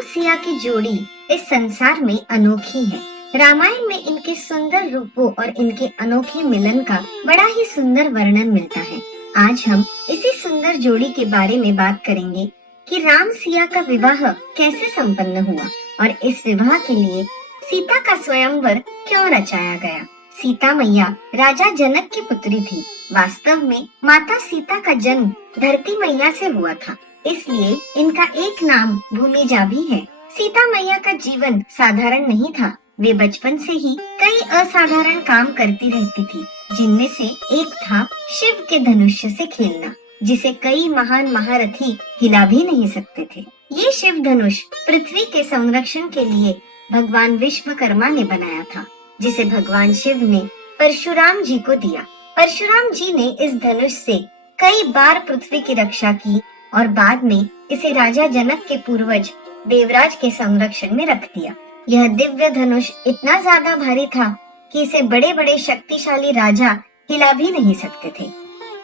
राम सिया की जोड़ी इस संसार में अनोखी है। रामायण में इनके सुंदर रूपों और इनके अनोखे मिलन का बड़ा ही सुंदर वर्णन मिलता है। आज हम इसी सुंदर जोड़ी के बारे में बात करेंगे कि राम सिया का विवाह कैसे संपन्न हुआ और इस विवाह के लिए सीता का स्वयंवर क्यों रचाया गया। सीता मैया राजा जनक की पुत्री थी। वास्तव में माता सीता का जन्म धरती मैया से हुआ था, इसलिए इनका एक नाम भूमिजा भी है। सीता मैया का जीवन साधारण नहीं था। वे बचपन से ही कई असाधारण काम करती रहती थी, जिनमें से एक था शिव के धनुष से खेलना, जिसे कई महान महारथी हिला भी नहीं सकते थे। ये शिव धनुष पृथ्वी के संरक्षण के लिए भगवान विश्वकर्मा ने बनाया था, जिसे भगवान शिव ने परशुराम जी को दिया। परशुराम जी ने इस धनुष से कई बार पृथ्वी की रक्षा की और बाद में इसे राजा जनक के पूर्वज देवराज के संरक्षण में रख दिया। यह दिव्य धनुष इतना ज्यादा भारी था कि इसे बड़े बड़े शक्तिशाली राजा हिला भी नहीं सकते थे,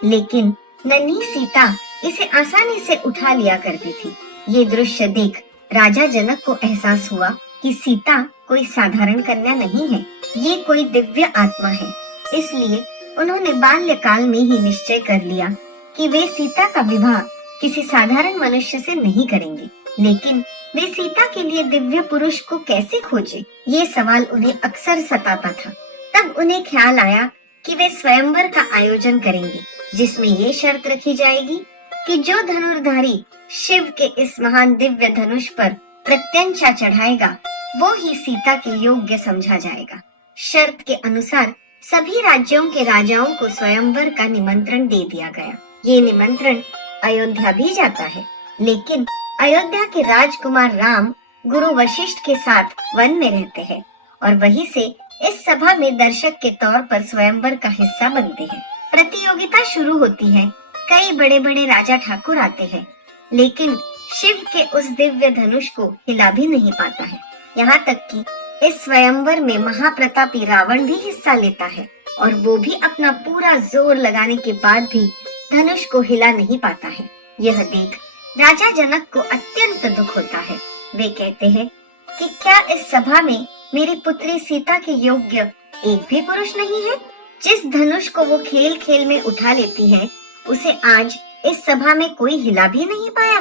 लेकिन नन्ही सीता इसे आसानी से उठा लिया करती थी। ये दृश्य देख राजा जनक को एहसास हुआ कि सीता कोई साधारण कन्या नहीं है, ये कोई दिव्य आत्मा है। इसलिए उन्होंने बाल्यकाल में ही निश्चय कर लिया कि वे सीता का विवाह किसी साधारण मनुष्य से नहीं करेंगे। लेकिन वे सीता के लिए दिव्य पुरुष को कैसे खोजे, ये सवाल उन्हें अक्सर सताता था। तब उन्हें ख्याल आया कि वे स्वयंवर का आयोजन करेंगे, जिसमें ये शर्त रखी जाएगी कि जो धनुर्धारी शिव के इस महान दिव्य धनुष पर प्रत्यंचा चढ़ाएगा, वो ही सीता के योग्य समझा जाएगा। शर्त के अनुसार सभी राज्यों के राजाओं को स्वयंवर का निमंत्रण दे दिया गया। ये निमंत्रण अयोध्या भी जाता है, लेकिन अयोध्या के राजकुमार राम गुरु वशिष्ठ के साथ वन में रहते हैं और वहीं से इस सभा में दर्शक के तौर पर स्वयंवर का हिस्सा बनते हैं। प्रतियोगिता शुरू होती है। कई बड़े बड़े राजा ठाकुर आते हैं, लेकिन शिव के उस दिव्य धनुष को हिला भी नहीं पाता है। यहाँ तक कि इस स्वयंवर में महाप्रतापी रावण भी हिस्सा लेता है और वो भी अपना पूरा जोर लगाने के बाद भी धनुष को हिला नहीं पाता है। यह देख राजा जनक को अत्यंत दुख होता है। वे कहते हैं कि क्या इस सभा में मेरी पुत्री सीता के योग्य एक भी पुरुष नहीं है? जिस धनुष को वो खेल खेल में उठा लेती है, उसे आज इस सभा में कोई हिला भी नहीं पाया।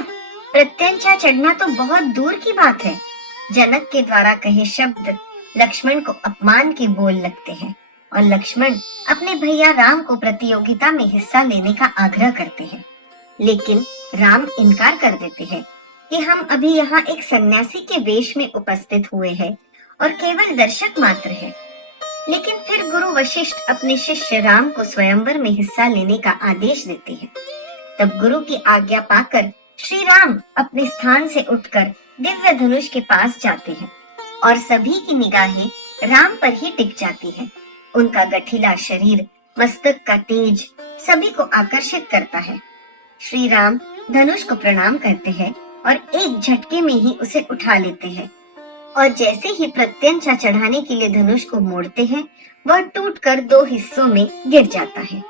प्रत्यंचा चढ़ना तो बहुत दूर की बात है। जनक के द्वारा कहे शब्द लक्ष्मण को अपमान के बोल लगते हैं और लक्ष्मण अपने भैया राम को प्रतियोगिता में हिस्सा लेने का आग्रह करते हैं, लेकिन राम इनकार कर देते हैं कि हम अभी यहाँ एक सन्यासी के वेश में उपस्थित हुए हैं और केवल दर्शक मात्र हैं। लेकिन फिर गुरु वशिष्ठ अपने शिष्य राम को स्वयंवर में हिस्सा लेने का आदेश देते हैं। तब गुरु की आज्ञा पाकर श्री राम अपने स्थान से उठकर दिव्य धनुष के पास जाते हैं और सभी की निगाहें राम पर ही टिक जाती है। उनका गठीला शरीर, मस्तक का तेज सभी को आकर्षित करता है। श्री राम धनुष को प्रणाम करते हैं और एक झटके में ही उसे उठा लेते हैं और जैसे ही प्रत्यंचा चढ़ाने के लिए धनुष को मोड़ते हैं, वह टूटकर दो हिस्सों में गिर जाता है।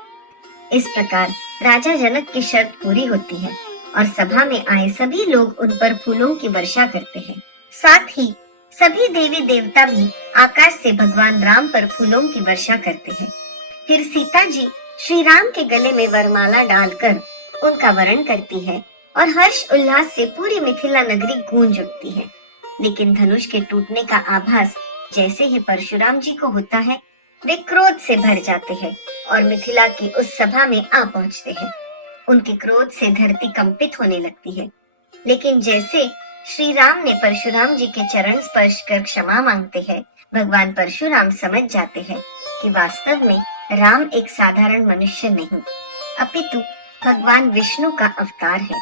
इस प्रकार राजा जनक की शर्त पूरी होती है और सभा में आए सभी लोग उन पर फूलों की वर्षा करते हैं। साथ ही सभी देवी देवता भी आकाश से भगवान राम पर फूलों की वर्षा करते हैं। फिर सीता जी श्री राम के गले में वरमाला डालकर उनका वरण करती है और हर्ष उल्लास से पूरी मिथिला नगरी गूंज उठती है। लेकिन धनुष के टूटने का आभास जैसे ही परशुराम जी को होता है, वे क्रोध से भर जाते हैं और मिथिला की उस सभा में आ पहुंचते हैं। उनके क्रोध से धरती कंपित होने लगती है, लेकिन जैसे श्री राम ने परशुराम जी के चरण स्पर्श कर क्षमा मांगते हैं, भगवान परशुराम समझ जाते हैं कि वास्तव में राम एक साधारण मनुष्य नहीं, अपितु भगवान विष्णु का अवतार है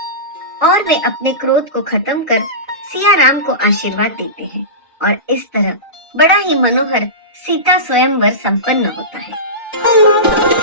और वे अपने क्रोध को खत्म कर सिया राम को आशीर्वाद देते हैं और इस तरह बड़ा ही मनोहर सीता स्वयंवर संपन्न होता है।